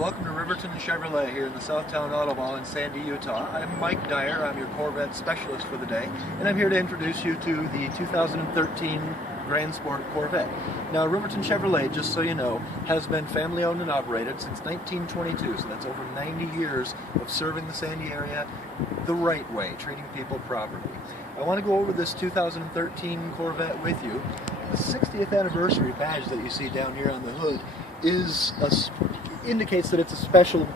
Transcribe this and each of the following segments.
Welcome to Riverton Chevrolet here in the South Towne Auto Mall in Sandy, Utah. I'm Mike Deyer, I'm your Corvette specialist for the day, and I'm here to introduce you to the 2013 Grand Sport Corvette. Now, Riverton Chevrolet, just so you know, has been family owned and operated since 1922, so that's over 90 years of serving the Sandy area the right way, treating people properly. I want to go over this 2013 Corvette with you. The 60th anniversary badge that you see down here on the hood indicates that it's a special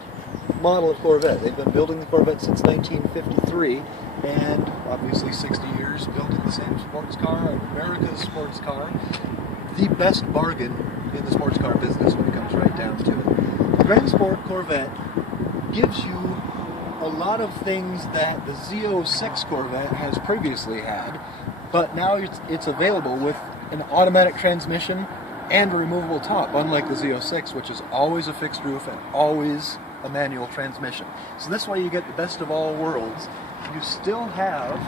model of Corvette. They've been building the Corvette since 1953, and obviously 60 years building the same sports car, America's sports car. The best bargain in the sports car business when it comes right down to it. The Grand Sport Corvette gives you a lot of things that the Z06 Corvette has previously had, but now it's available with an automatic transmission and a removable top, unlike the Z06, which is always a fixed roof and always a manual transmission. So this way you get the best of all worlds. You still have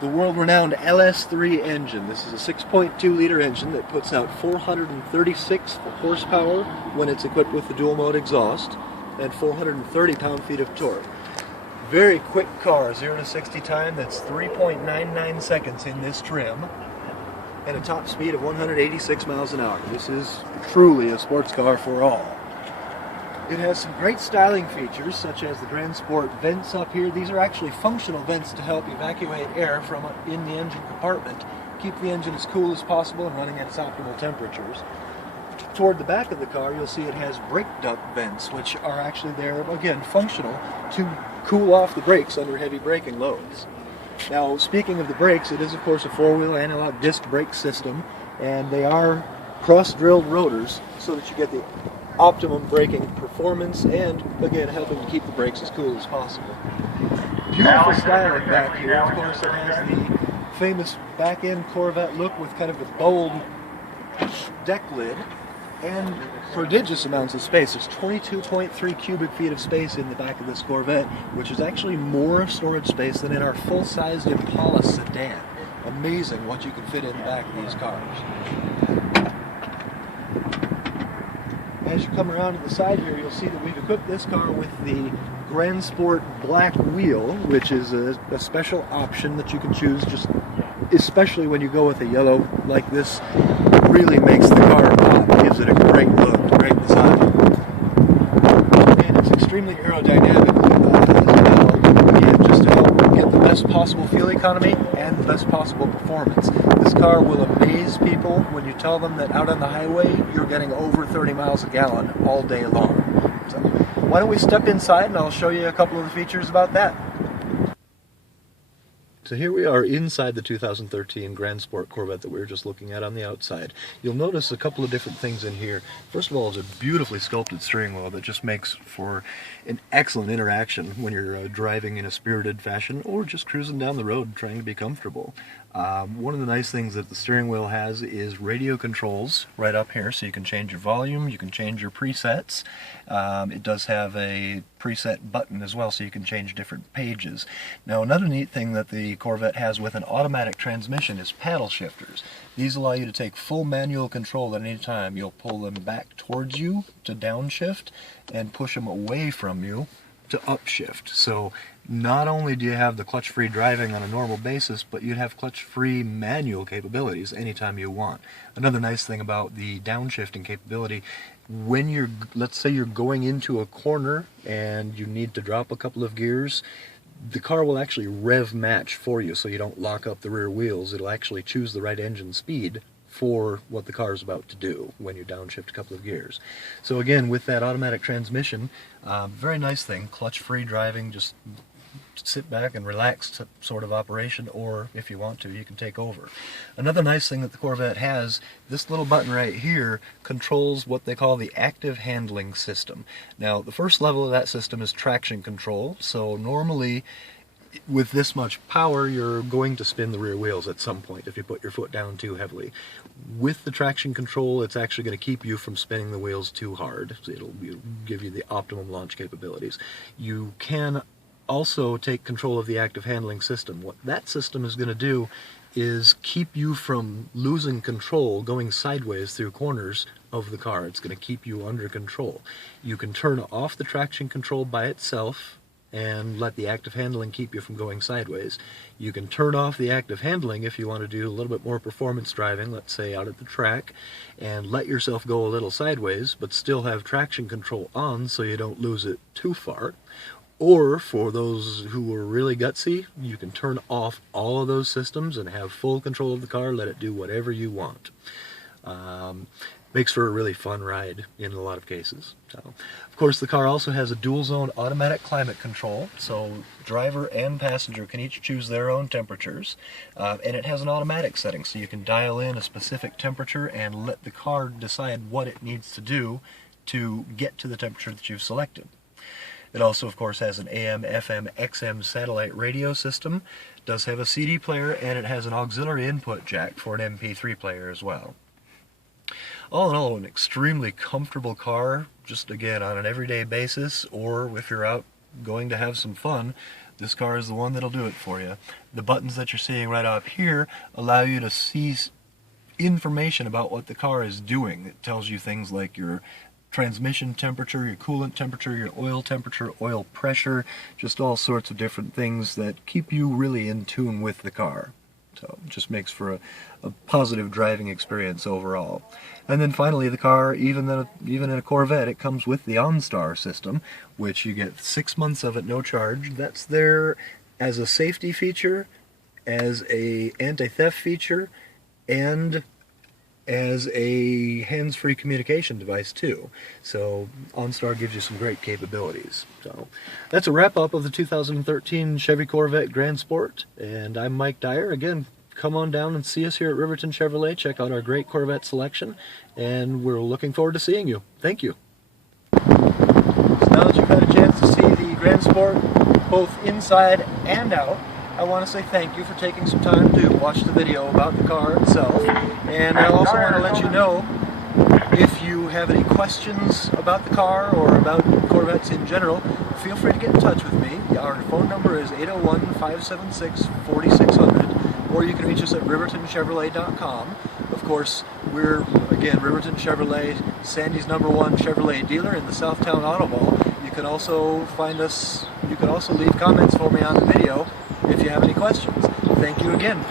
the world-renowned LS3 engine. This is a 6.2 liter engine that puts out 436 horsepower when it's equipped with the dual mode exhaust and 430 pound-feet of torque. Very quick car, 0 to 60 time, that's 3.99 seconds in this trim, and a top speed of 186 miles an hour. This is truly a sports car for all. It has some great styling features, such as the Grand Sport vents up here. These are actually functional vents to help evacuate air from in the engine compartment, keep the engine as cool as possible and running at its optimal temperatures. Toward the back of the car, you'll see it has brake duct vents, which are actually there, again, functional to cool off the brakes under heavy braking loads. Now, speaking of the brakes, it is of course a four-wheel analog disc brake system, and they are cross-drilled rotors so that you get the optimum braking performance and, again, helping to keep the brakes as cool as possible. Beautiful styling back here. Of course, it has the famous back-end Corvette look with kind of a bold deck lid and prodigious amounts of space. There's 22.3 cubic feet of space in the back of this Corvette, which is actually more storage space than in our full-sized Impala sedan. Amazing what you can fit in the back of these cars. As you come around to the side here, you'll see that we've equipped this car with the Grand Sport black wheel, which is a special option that you can choose, just especially when you go with a yellow like this. Really makes the car pop, gives it a great look, great design. And it's extremely aerodynamic as well, again, just to help get the best possible fuel economy and the best possible performance. This car will amaze people when you tell them that out on the highway you're getting over 30 miles a gallon all day long. So why don't we step inside and I'll show you a couple of the features about that. So here we are inside the 2013 Grand Sport Corvette that we were just looking at on the outside. You'll notice a couple of different things in here. First of all, it's a beautifully sculpted steering wheel that just makes for an excellent interaction when you're driving in a spirited fashion or just cruising down the road trying to be comfortable. One of the nice things that the steering wheel has is radio controls right up here, so you can change your volume, you can change your presets. It does have a preset button as well, so you can change different pages. Now, another neat thing that the Corvette has with an automatic transmission is paddle shifters. These allow you to take full manual control at any time. You'll pull them back towards you to downshift and push them away from you to upshift. So not only do you have the clutch-free driving on a normal basis, but you'd have clutch-free manual capabilities anytime you want. Another nice thing about the downshifting capability, when you're, let's say you're going into a corner and you need to drop a couple of gears, the car will actually rev match for you so you don't lock up the rear wheels. It'll actually choose the right engine speed for what the car is about to do when you downshift a couple of gears. So again, with that automatic transmission, very nice thing, clutch-free driving, just sit back and relax sort of operation, or if you want to, you can take over. Another nice thing that the Corvette has, this little button right here controls what they call the active handling system. Now, the first level of that system is traction control, so normally with this much power, you're going to spin the rear wheels at some point if you put your foot down too heavily. With the traction control, it's actually going to keep you from spinning the wheels too hard. So it'll give you the optimum launch capabilities. You can also take control of the active handling system. What that system is going to do is keep you from losing control going sideways through corners of the car. It's going to keep you under control. You can turn off the traction control by itself and let the active handling keep you from going sideways. You can turn off the active handling if you want to do a little bit more performance driving, let's say out at the track, and let yourself go a little sideways, but still have traction control on so you don't lose it too far. Or, for those who are really gutsy, you can turn off all of those systems and have full control of the car, let it do whatever you want. Makes for a really fun ride in a lot of cases. So, of course, the car also has a dual-zone automatic climate control, so driver and passenger can each choose their own temperatures. And it has an automatic setting, so you can dial in a specific temperature and let the car decide what it needs to do to get to the temperature that you've selected. It also, of course, has an AM, FM, XM satellite radio system, does have a CD player, and it has an auxiliary input jack for an MP3 player as well. All in all, an extremely comfortable car, just again on an everyday basis, or if you're out going to have some fun, this car is the one that'll do it for you. The buttons that you're seeing right up here allow you to see information about what the car is doing. It tells you things like your transmission temperature, your coolant temperature, your oil temperature, oil pressure, just all sorts of different things that keep you really in tune with the car. So it just makes for a positive driving experience overall. And then finally, the car, even in a Corvette, it comes with the OnStar system, which you get 6 months of at no charge. That's there as a safety feature, as a anti-theft feature, and as a hands-free communication device too. So OnStar gives you some great capabilities. So that's a wrap-up of the 2013 Chevy Corvette Grand Sport, and I'm Mike Deyer. Again, come on down and see us here at Riverton Chevrolet. Check out our great Corvette selection, and we're looking forward to seeing you. Thank you. So now that you've had a chance to see the Grand Sport both inside and out, I want to say thank you for taking some time to watch the video about the car itself. And I also want to let you know, if you have any questions about the car or about Corvettes in general, feel free to get in touch with me. Our phone number is 801-576-4600, or you can reach us at rivertonchevrolet.com. Of course, we're, again, Riverton Chevrolet, Sandy's #1 Chevrolet dealer in the South Towne Auto Mall. You can also find us, you can also leave comments for me on the video if you have any questions. Thank you again.